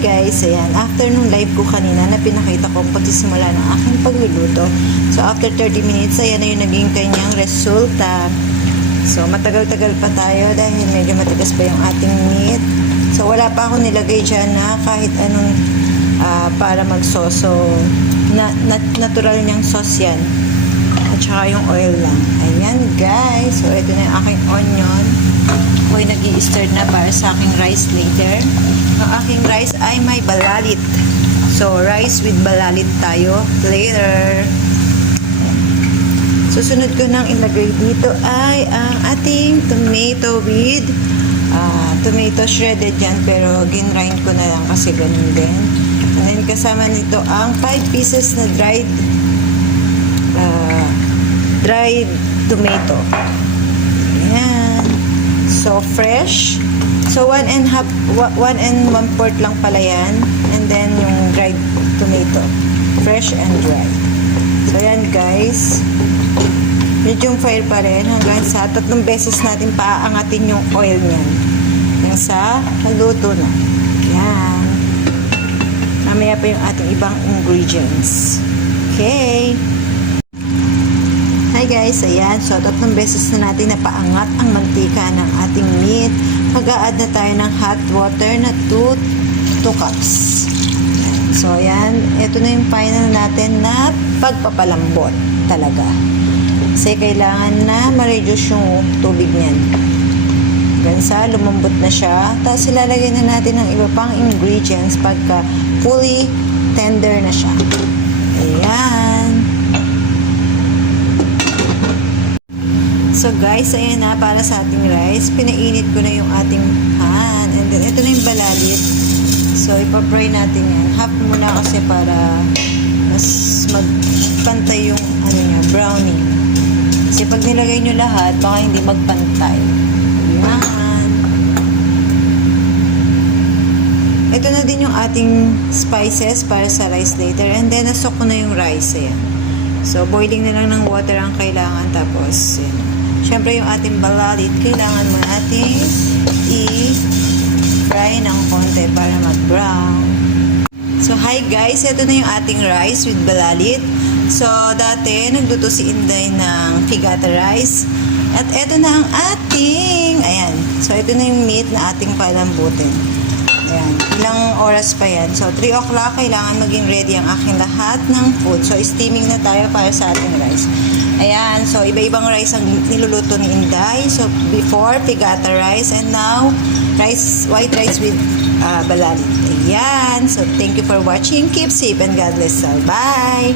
guys, ayan, after nung live ko kanina na pinakita ko ang pagsisimula ng aking pagluluto. So after 30 minutes, ayan na yung naging kanyang resulta. So matagal-tagal pa tayo dahil medyo matigas pa yung ating meat. So wala pa ako nilagay dyan na kahit anong para mag-sauce. So natural niyang sauce yan. At saka yung oil lang. Ayan guys, so ito na yung aking onion. Ako'y nag-i-stir na para sa aking rice later. Ang aking rice ay may balalit. So, rice with balalit tayo later. Susunod ko nang ilagay dito ay ang ating tomato with tomato shredded yan, pero ginrind ko na lang kasi ganun din. And then kasama nito ang 5 pieces na dried tomato. Ayan. So, fresh. So, 1 and 1/4 lang pala yan. And then, yung dried tomato. Fresh and dried. So, yan guys. Medium fire pa rin hanggang sa 3 beses natin paaangatin yung oil niyan. Hanggang sa nagluto na. Yan. Mamaya pa yung ating ibang ingredients. Okay. Hi guys, ayan. So, 3 beses na natin napaangat ang mantika ng ating meat. Mag-a-add na tayo ng hot water na 2 cups. So, ayan. Ito na yung final natin na pagpapalambot talaga. Kasi kailangan na ma-reduce yung tubig niyan. Hanggang sa lumambot na siya. Tapos ilalagay na natin ang iba pang ingredients pagka fully tender na siya. Ayan. So guys, ayan na para sa ating rice. Pinainit ko na yung ating pan. And then, ito na yung balalit. So, ipapry natin yan. Half muna kasi para mas magpantay yung browning. Kasi pag nilagay nyo lahat, baka hindi magpantay. Ayan. Ito na din yung ating spices para sa rice later. And then, nasok ko na yung rice. Ayan. So, boiling na lang ng water ang kailangan. Tapos, ayan. Siyempre, yung ating balalit, kailangan mo natin i-fry ng konti para mag-brown. So, hi guys! Ito na yung ating rice with balalit. So, dati, nagluto si Inday ng figata rice. At ito na ang ating, ayan. So, ito na yung meat na ating palambutin. Ayan. Ilang oras pa yan. So, 3 o'clock, kailangan maging ready ang aking lahat ng food. So, steaming na tayo para sa ating rice. Ayan, so iba-ibang rice ang niluluto ni Inday. So before, figata rice, and now white rice with balalit. Ayan, so thank you for watching. Keep safe and God bless all. Bye!